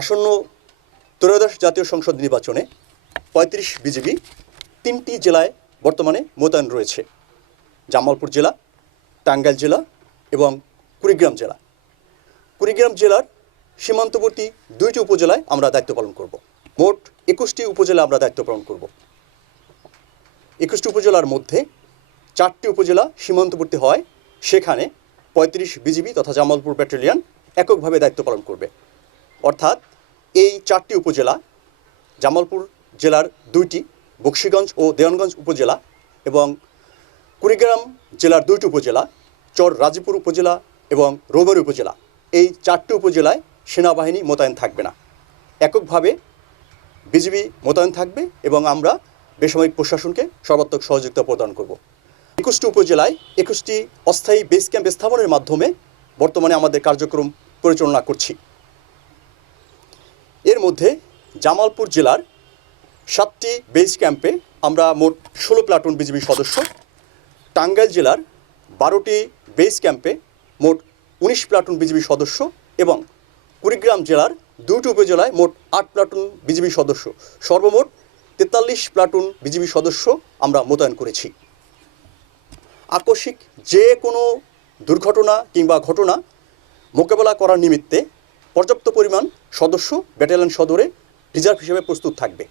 আসন্ন ত্রয়োদশ জাতীয় সংসদ নির্বাচনে ৩৫ বিজিবি ৩টি জেলায় বর্তমানে মোতায়েন রয়েছে। জামালপুর জেলা, টাঙ্গাইল জেলা এবং কুড়িগ্রাম জেলা। কুড়িগ্রাম জেলার সীমান্তবর্তী 2টি উপজেলায় আমরা দায়িত্ব পালন করব। মোট 21টি উপজেলা আমরা দায়িত্ব পালন করব। 21টি উপজেলার মধ্যে 4টি উপজেলা সীমান্তবর্তী হয়, সেখানে 35 বিজিবি তথা জামালপুর ব্যাটালিয়ন এককভাবে দায়িত্ব পালন করবে। অর্থাৎ এই 4টি উপজেলা, জামালপুর জেলার 2টি, বকশীগঞ্জ ও দেওয়ানগঞ্জ উপজেলা এবং কুড়িগ্রাম জেলার 2টি উপজেলা, চর রাজীপুর উপজেলা এবং রৌমারী উপজেলা, এই 4টি উপজেলায় সেনাবাহিনী মোতায়েন থাকবে না। এককভাবে বিজিবি মোতায়েন থাকবে এবং আমরা বেসামরিক প্রশাসনকে সর্বাত্মক সহযোগিতা প্রদান করব। 21টি উপজেলায় 21টি অস্থায়ী বেস ক্যাম্প স্থাপনের মাধ্যমে বর্তমানে আমাদের কার্যক্রম পরিচালনা করছি। এর মধ্যে জামালপুর জেলার 7টি বেস ক্যাম্পে আমরা মোট 16 প্লাটুন বিজিবি সদস্য, টাঙ্গাইল জেলার 12টি বেস ক্যাম্পে মোট 19 প্লাটুন বিজিবি সদস্য এবং কুড়িগ্রাম জেলার 2টি উপজেলায় মোট 8 প্লাটুন বিজিবি সদস্য, সর্বমোট 43 প্লাটুন বিজিবি সদস্য আমরা মোতায়েন করেছি। আকস্মিক যে কোনো দুর্ঘটনা কিংবা ঘটনা মোকাবেলা করার নিমিত্তে পর্যাপ্ত পরিমাণ সদস্য ব্যাটালিয়ন সদরে রিজার্ভ হিসেবে প্রস্তুত থাকবে।